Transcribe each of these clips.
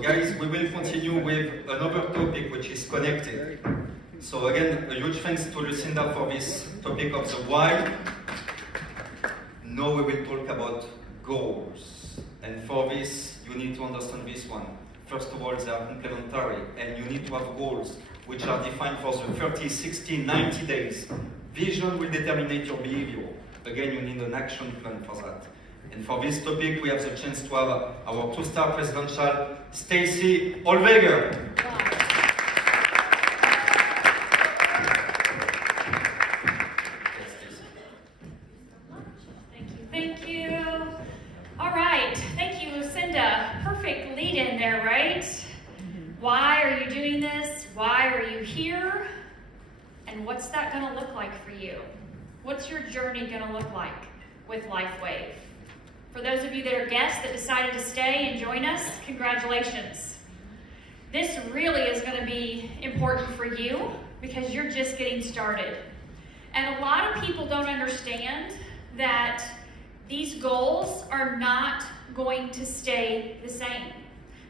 So guys, we will continue with another topic which is connected. So again, a huge thanks to Lucinda for this topic of the why. Now we will talk about goals. And for this, you need to understand this one. First of all, they are complementary, and you need to have goals which are defined for the 30, 60, 90 days. Vision will determine your behavior. Again, you need an action plan for that. And for this topic, we have the chance to have our two-star presidential, Staci. Thank you. All right. Thank you, Lucinda. Perfect lead in there, right? Why are you doing this? Why are you here? And what's that going to look like for you? What's your journey going to look like with LifeWave? For those of you that are guests that decided to stay and join us, congratulations. This really is going to be important for you because you're just getting started. And a lot of people don't understand that these goals are not going to stay the same.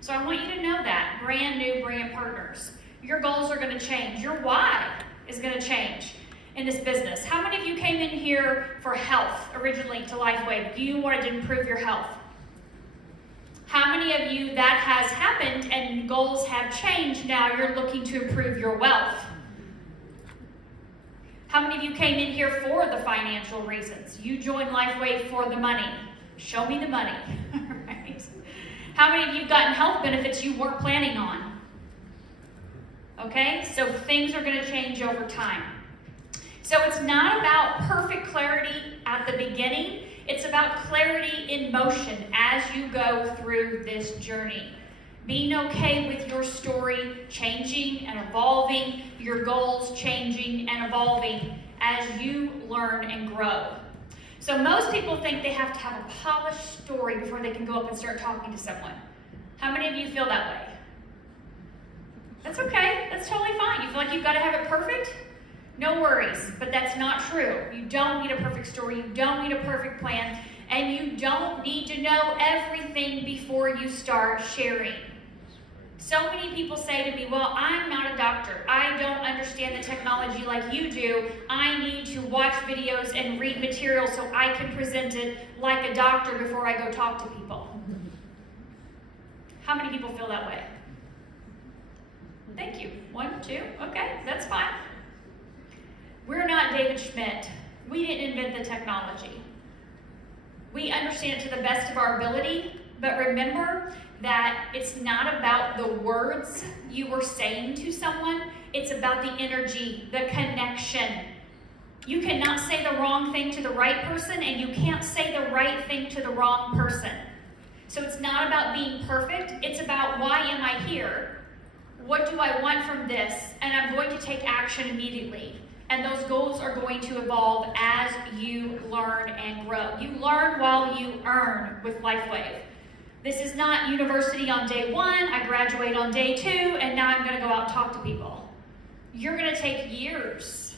So I want you to know that, brand new brand partners. Your goals are going to change. Your why is going to change in this business. How many of you came in here for health originally to LifeWave? You wanted to improve your health. How many of you that has happened and goals have changed, now you're looking to improve your wealth? How many of you came in here for the financial reasons? You joined LifeWave for the money. Show me the money. Right? How many of you have gotten health benefits you weren't planning on? Okay, so things are going to change over time. So it's not about perfect clarity at the beginning. It's about clarity in motion as you go through this journey. Being okay with your story changing and evolving, your goals changing and evolving as you learn and grow. So most people think they have to have a polished story before they can go up and start talking to someone. How many of you feel that way? That's okay. That's totally fine. You feel like you've got to have it perfect? No worries, but that's not true. You don't need a perfect story. You don't need a perfect plan. And you don't need to know everything before you start sharing. So many people say to me, well, I'm not a doctor. I don't understand the technology like you do. I need to watch videos and read material so I can present it like a doctor before I go talk to people. How many people feel that way? Thank you. 1, 2, okay, that's fine. We're not David Schmidt. We didn't invent the technology. We understand it to the best of our ability, but remember that it's not about the words you were saying to someone, it's about the energy, the connection. You cannot say the wrong thing to the right person, and you can't say the right thing to the wrong person. So it's not about being perfect, it's about why am I here? What do I want from this? And I'm going to take action immediately. And those goals are going to evolve as you learn and grow. You learn while you earn with LifeWave. This is not university on day 1, I graduate on day 2, and now I'm going to go out and talk to people. You're going to take years.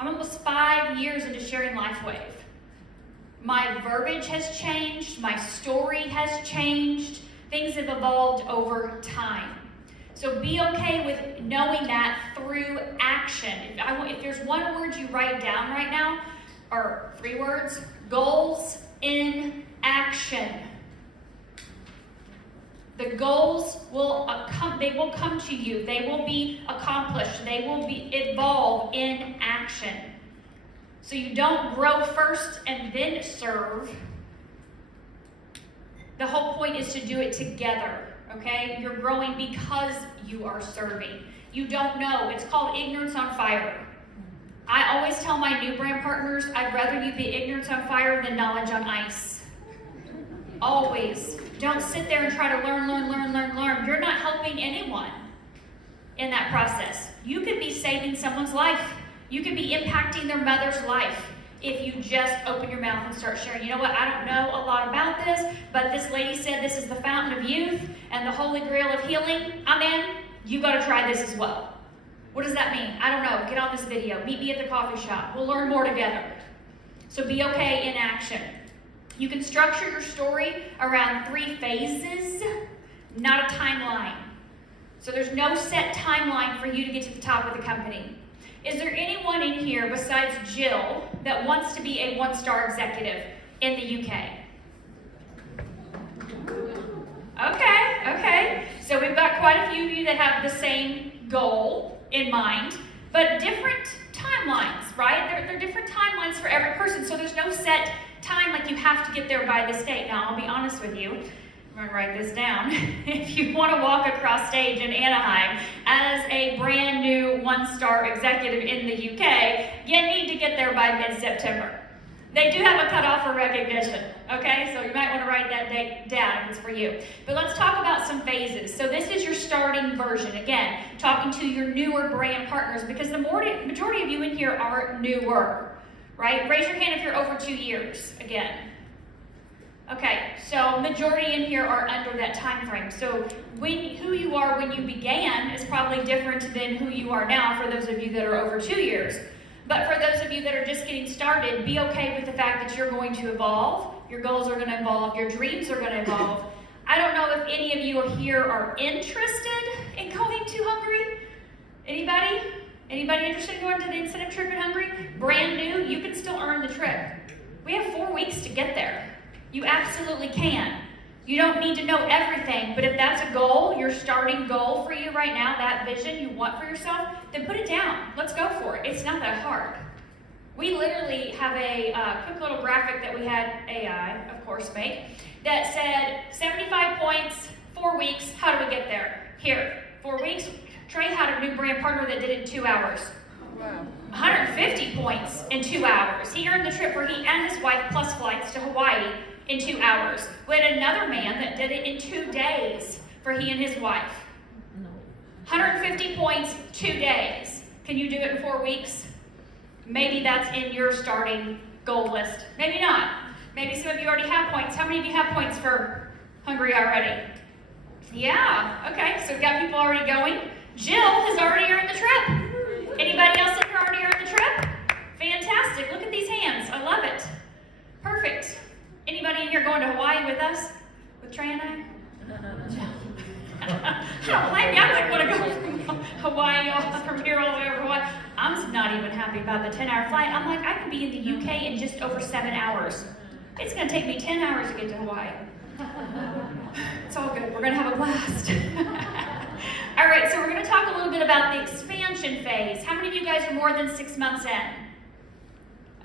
I'm almost 5 years into sharing LifeWave. My verbiage has changed, my story has changed, things have evolved over time. So be okay with knowing that through action. If there's one word you write down right now, or 3 words, goals in action. The goals will come to you. They will be accomplished. They will evolve in action. So you don't grow first and then serve. The whole point is to do it together. Okay? You're growing because you are serving. You don't know. It's called ignorance on fire. I always tell my new brand partners, I'd rather you be ignorance on fire than knowledge on ice. Always. Don't sit there and try to learn. You're not helping anyone in that process. You could be saving someone's life. You could be impacting their mother's life if you just open your mouth and start sharing. You know what? I don't know a lot about this, but this lady said this is the fountain of youth and the holy grail of healing. I'm in. You got to try this as well. What does that mean? I don't know. Get on this video. Meet me at the coffee shop. We'll learn more together. So be okay in action. You can structure your story around 3 phases. not a timeline. So there's no set timeline for you to get to the top of the company. Is there anyone in here besides Jill that wants to be a one-star executive in the UK? Okay. So we've got quite a few of you that have the same goal in mind, but different timelines, right? There are different timelines for every person, so there's no set time like you have to get there by this date. Now, I'll be honest with you. I'm going to write this down. If you want to walk across stage in Anaheim as a brand new one-star executive in the UK, you need to get there by mid-September. They do have a cutoff for recognition, okay? So you might want to write that date down if it's for you. But let's talk about some phases. So this is your starting version. Again, talking to your newer brand partners, because the majority of you in here are newer, right? Raise your hand if you're over 2 years, again. Okay, so majority in here are under that time frame. So who you are when you began is probably different than who you are now for those of you that are over 2 years. But for those of you that are just getting started, be okay with the fact that you're going to evolve. Your goals are going to evolve. Your dreams are going to evolve. I don't know if any of you here are interested in going to Hungary. Anybody? Anybody interested in going to the incentive trip in Hungary? Brand new, you can still earn the trip. We have 4 weeks to get there. You absolutely can. You don't need to know everything, but if that's a goal, your starting goal for you right now, that vision you want for yourself, then put it down. Let's go for it. It's not that hard. We literally have a quick little graphic that we had AI, of course, make, that said 75 points, 4 weeks, how do we get there? Here, 4 weeks. Trey had a new brand partner that did it in 2 hours. Wow. 150 points in 2 hours. He earned the trip for he and his wife plus flights to Hawaii in 2 hours. We had another man that did it in 2 days for he and his wife. 150 points, 2 days. Can you do it in 4 weeks? Maybe that's in your starting goal list. Maybe not. Maybe some of you already have points. How many of you have points for Hungary already? Yeah, okay, so we've got people already going. Jill has already earned the trip. Anybody else in here already earned the trip? Fantastic, look at these hands, I love it. Perfect. Anybody in here going to Hawaii with us? With Trey and I? Oh, maybe I wouldn't want to go from Hawaii from here all the way over to Hawaii. I'm not even happy about the 10-hour flight. I'm like, I could be in the UK in just over 7 hours. It's going to take me 10 hours to get to Hawaii. It's all good. We're going to have a blast. All right, so we're going to talk a little bit about the expansion phase. How many of you guys are more than 6 months in?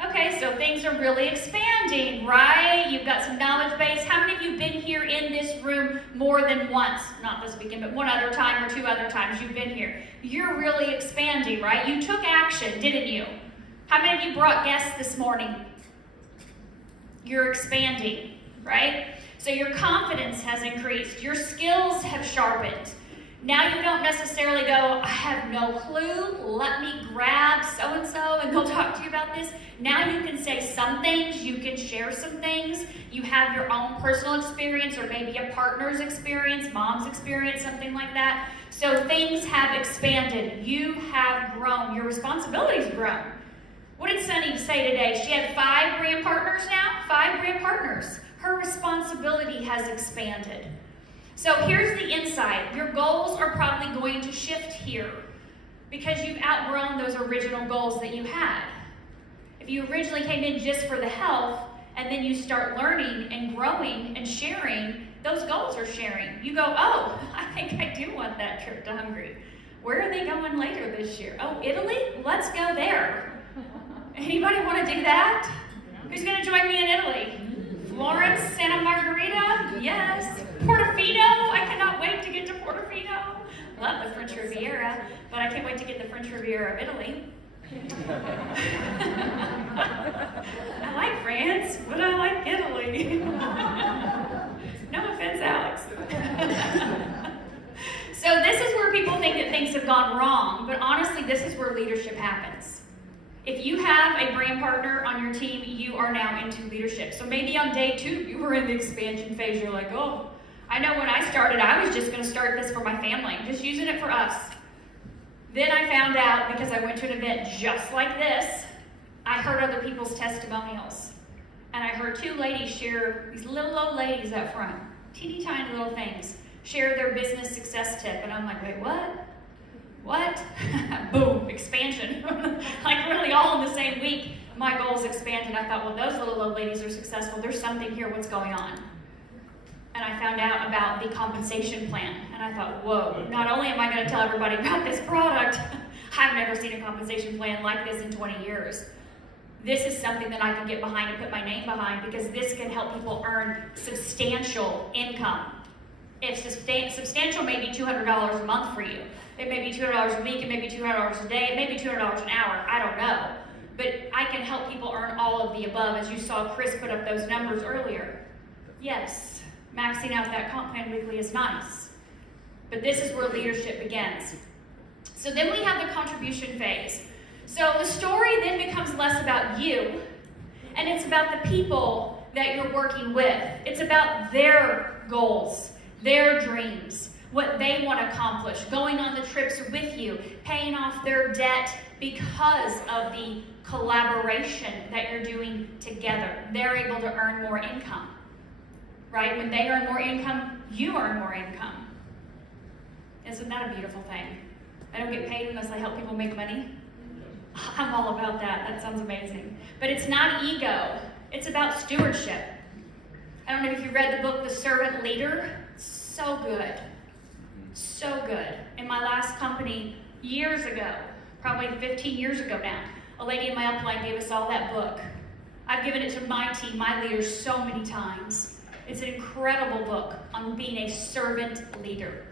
Okay, so things are really expanding, right? You've got some knowledge base. How many of you been here in this room more than once? Not this weekend, but one other time or 2 other times you've been here. You're really expanding, right? You took action, didn't you? How many of you brought guests this morning? You're expanding, right? So your confidence has increased. Your skills have sharpened. Now you don't necessarily go, I have no clue, let me grab so-and-so and go talk to you about this. Now you can say some things, you can share some things. You have your own personal experience or maybe a partner's experience, mom's experience, something like that. So things have expanded. You have grown. Your responsibility's grown. What did Sunny say today? She had 5 brand partners now? 5 brand partners. Her responsibility has expanded. So here's the insight. Your goals are probably going to shift here because you've outgrown those original goals that you had. If you originally came in just for the health and then you start learning and growing and sharing, those goals are sharing. You go, oh, I think I do want that trip to Hungary. Where are they going later this year? Oh, Italy? Let's go there. Anybody want to do that? Who's going to join me in Italy? Florence, Santa Margherita? Yes. Portofino? I cannot wait to get to Portofino. Love the French Riviera, but I can't wait to get the French Riviera of Italy. I like France, but I like Italy. No offense, Alex. So this is where people think that things have gone wrong, but honestly, this is where leadership happens. If you have a brand partner on your team, you are now into leadership. So maybe on day 2, you were in the expansion phase. You're like, oh, I know when I started, I was just going to start this for my family, just using it for us. Then I found out, because I went to an event just like this, I heard other people's testimonials. And I heard 2 ladies share, these little old ladies up front, teeny tiny little things. share their business success tip. And I'm like, wait, what? What? Boom, expansion. Like really all in the same week, my goals expanded. I thought, well, those little old ladies are successful. There's something here, what's going on? And I found out about the compensation plan. And I thought, whoa, not only am I going to tell everybody about this product, I've never seen a compensation plan like this in 20 years. This is something that I can get behind and put my name behind, because this can help people earn substantial income. If substantial may be $200 a month for you. It may be $200 a week, it may be $200 a day, it may be $200 an hour, I don't know. But I can help people earn all of the above, as you saw Chris put up those numbers earlier. Yes, maxing out that comp plan weekly is nice. But this is where leadership begins. So then we have the contribution phase. So the story then becomes less about you, and it's about the people that you're working with. It's about their goals, their dreams, what they want to accomplish, going on the trips with you, paying off their debt because of the collaboration that you're doing together. They're able to earn more income, right? When they earn more income, you earn more income. Isn't that a beautiful thing? I don't get paid unless I help people make money. I'm all about that. That sounds amazing. But it's not ego. It's about stewardship. I don't know if you read the book, The Servant Leader. So good. So good. In my last company, years ago, probably 15 years ago now, a lady in my upline gave us all that book. I've given it to my team, my leaders, so many times. It's an incredible book on being a servant leader.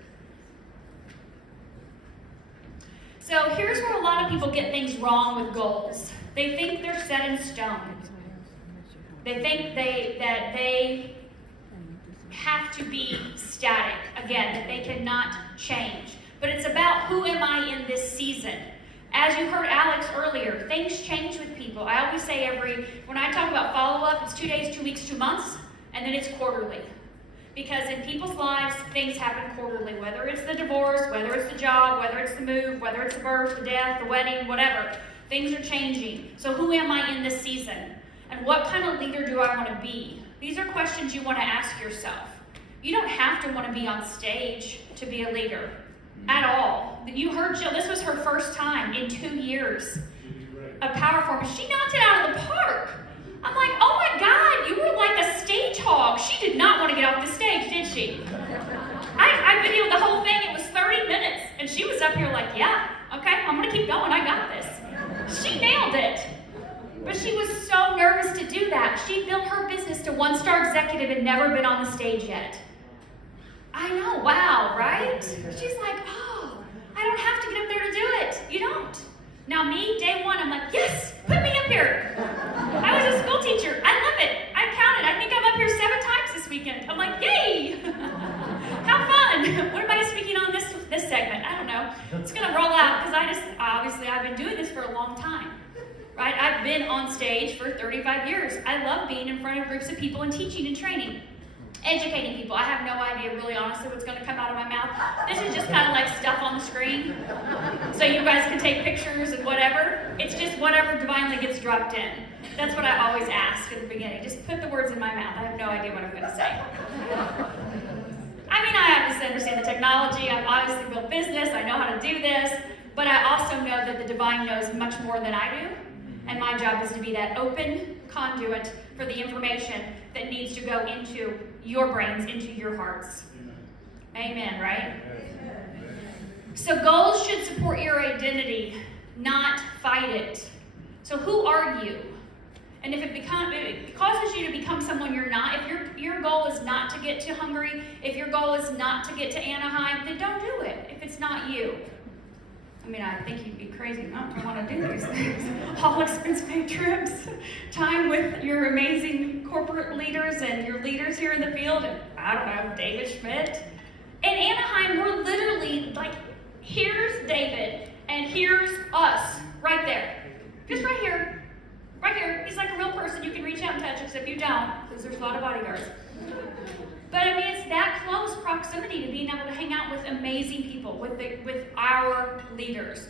So here's where a lot of people get things wrong with goals. They think they're set in stone. They think that they have to be static, again, that they cannot change. But it's about who am I in this season. As you heard Alex earlier, things change with people. I always say when I talk about follow-up, it's 2 days, 2 weeks, 2 months, and then it's quarterly. Because in people's lives, things happen quarterly, whether it's the divorce, whether it's the job, whether it's the move, whether it's the birth, the death, the wedding, whatever. Things are changing. So who am I in this season? And what kind of leader do I want to be? These are questions you want to ask yourself. You don't have to want to be on stage to be a leader at all. You heard Jill, this was her first time in 2 years of Power Form. She knocked it out of the park. I'm like, oh my God, you were like a stage hog. She did not want to get off the stage, did she? I videoed the whole thing. It was 30 minutes. And she was up here like, yeah, okay, I'm going to keep going. I got this. She nailed it. But she was so nervous to do that. She built her business to 1-star executive and never been on the stage yet. I know, wow, right? She's like, oh, I don't have to get up there to do it. You don't. Now me, day one, I'm like, yes, put me up here. I was a school teacher. I love it. I counted. I think I'm up here 7 times this weekend. I'm like, yay. How fun. What am I speaking on this segment? I don't know. It's going to roll out because obviously I've been doing this for a long time. Right? I've been on stage for 35 years. I love being in front of groups of people and teaching and training. Educating people. I have no idea, really honestly, what's going to come out of my mouth. This is just kind of like stuff on the screen. So you guys can take pictures and whatever. It's just whatever divinely gets dropped in. That's what I always ask at the beginning. Just put the words in my mouth. I have no idea what I'm going to say. I mean, I obviously understand the technology. I've obviously built business. I know how to do this. But I also know that the divine knows much more than I do. And my job is to be that open conduit for the information that needs to go into your brains, into your hearts. Amen, right? So goals should support your identity, not fight it. So who are you? And if it causes you to become someone you're not, if your goal is not to get to Hungary, if your goal is not to get to Anaheim, then don't do it if it's not you. I mean, I think you'd be crazy not to want to do these things. All expense paid trips, time with your amazing corporate leaders and your leaders here in the field, and I don't know, David Schmidt. In Anaheim, we're literally like, here's David, and here's us, right there. Just right here. Right here. He's like a real person you can reach out and touch, except you don't, because there's a lot of bodyguards. But I mean, it's that close proximity to being able to hang out with amazing people, with our leaders.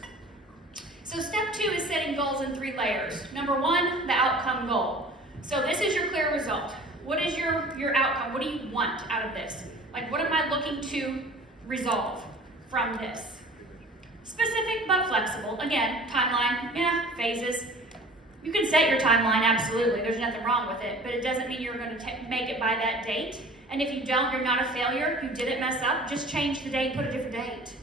So step 2 is setting goals in 3 layers. Number 1, the outcome goal. So this is your clear result. What is your outcome? What do you want out of this? Like, Like, what am I looking to resolve from this? Specific but flexible. Again, timeline, phases. You can set your timeline, absolutely. There's nothing wrong with it, but it doesn't mean you're going to make it by that date. And if you don't, you're not a failure. You didn't mess up. Just change the date, put a different date.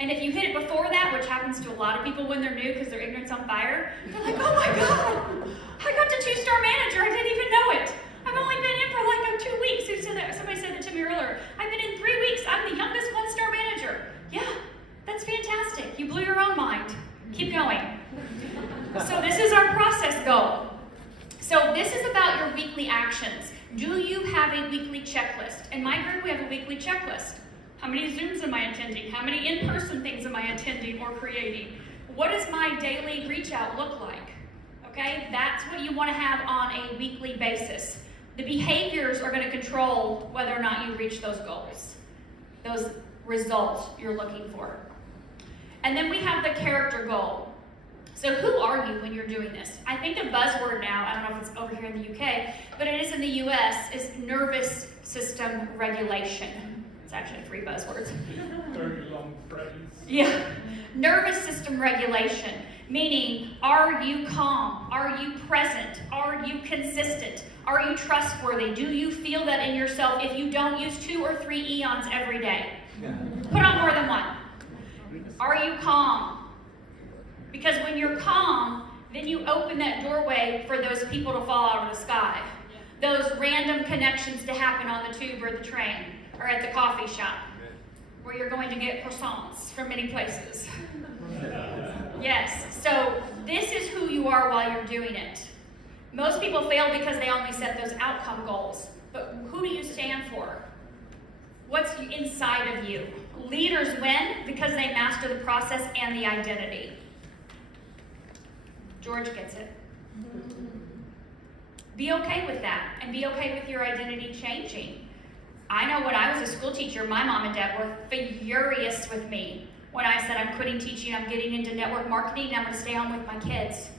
And if you hit it before that, which happens to a lot of people when they're new because their ignorance on fire, they're like, oh my God, I got to 2-star manager. I didn't even know it. I've only been in for like 2 weeks. Who said that? Somebody said that to me earlier. I've been in 3 weeks. I'm the youngest 1-star manager. Yeah, that's fantastic. You blew your own mind. Keep going. So this is our process goal. So this is about your weekly actions. Do you have a weekly checklist? In my group, we have a weekly checklist. How many Zooms am I attending? How many in-person things am I attending or creating? What does my daily reach out look like? Okay, that's what you want to have on a weekly basis. The behaviors are going to control whether or not you reach those goals, those results you're looking for. And then we have the character goal. So who are you when you're doing this? I think the buzzword now, I don't know if it's over here in the UK, but it is in the US, is nervous system regulation. It's actually 3 buzzwords. Very long phrase. Yeah. Nervous system regulation, meaning, are you calm? Are you present? Are you consistent? Are you trustworthy? Do you feel that in yourself if you don't use 2 or 3 eons every day? Put on more than 1. Are you calm? Because when you're calm, then you open that doorway for those people to fall out of the sky. Those random connections to happen on the tube or the train or at the coffee shop where you're going to get croissants from many places. Yes, so this is who you are while you're doing it. Most people fail because they only set those outcome goals. But who do you stand for? What's inside of you? Leaders win because they master the process and the identity. George gets it. Be okay with that, and be okay with your identity changing. I know when I was a school teacher, my mom and dad were furious with me when I said I'm quitting teaching, I'm getting into network marketing, and I'm going to stay home with my kids.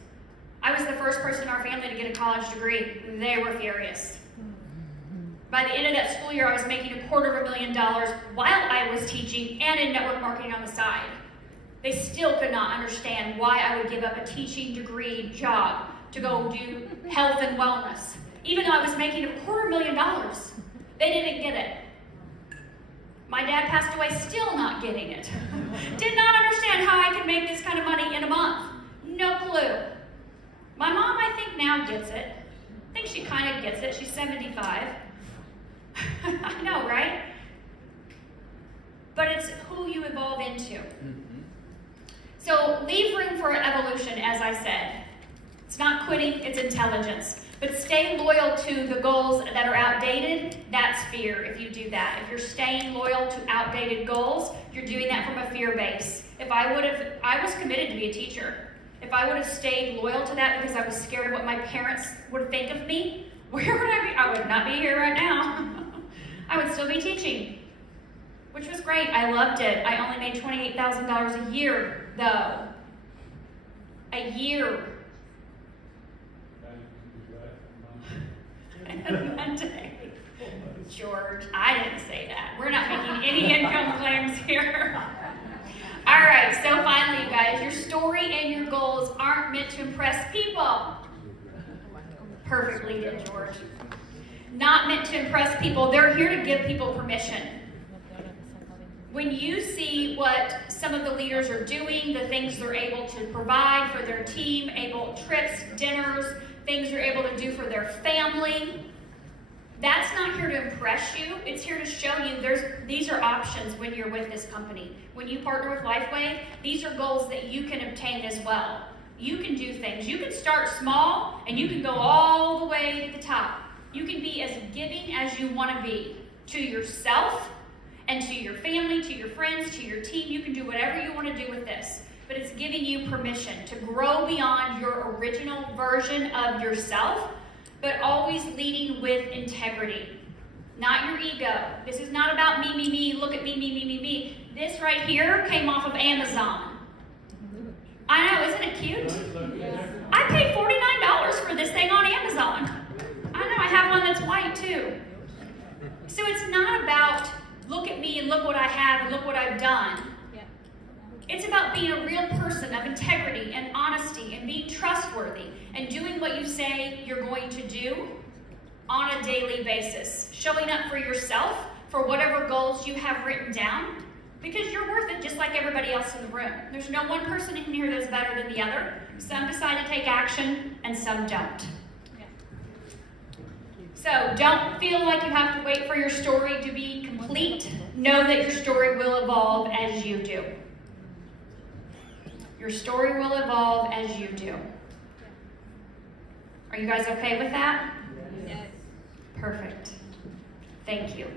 I was the first person in our family to get a college degree. They were furious. By the end of that school year, I was making $250,000 while I was teaching and in network marketing on the side. They still could not understand why I would give up a teaching degree job to go do health and wellness, even though I was making $250,000. They didn't get it. My dad passed away still not getting it. Did not understand how I could make this kind of money in a month. No clue. My mom, I think, now gets it. I think she kind of gets it. She's 75. I know, right? But it's who you evolve into. So leave room for evolution, as I said. It's not quitting, it's intelligence. But stay loyal to the goals that are outdated. That's fear if you do that. If you're staying loyal to outdated goals, you're doing that from a fear base. I was committed to be a teacher. If I would have stayed loyal to that because I was scared of what my parents would think of me, where would I be? I would not be here right now. I would still be teaching, which was great. I loved it. I only made $28,000 a year, though. A year. Monday. George, I didn't say that. We're not making any income claims here. All right, so finally, you guys, your story and your goals aren't meant to impress people. Perfectly did, George. Not meant to impress people. They're here to give people permission. When you see what some of the leaders are doing, the things they're able to provide for their team, trips, dinners, things they're able to do for their family, that's not here to impress you. It's here to show you these are options when you're with this company. When you partner with LifeWave, these are goals that you can obtain as well. You can do things. You can start small and you can go all the way to the top. You can be as giving as you want to be to yourself and to your family, to your friends, to your team. You can do whatever you want to do with this. But it's giving you permission to grow beyond your original version of yourself, but always leading with integrity, not your ego. This is not about me, me, me, look at me, me, me, me, me. This right here came off of Amazon. I know, isn't it cute? I paid $49 for this thing on Amazon. I know, I have one that's white too. So it's not about hashtag look what I've done. It's about being a real person of integrity and honesty and being trustworthy and doing what you say you're going to do on a daily basis. Showing up for yourself, for whatever goals you have written down, because you're worth it just like everybody else in the room. There's no one person in here that's better than the other. Some decide to take action and some don't. So don't feel like you have to wait for your story to be complete. Know that your story will evolve as you do. Your story will evolve as you do. Are you guys okay with that? Yes. Perfect. Thank you.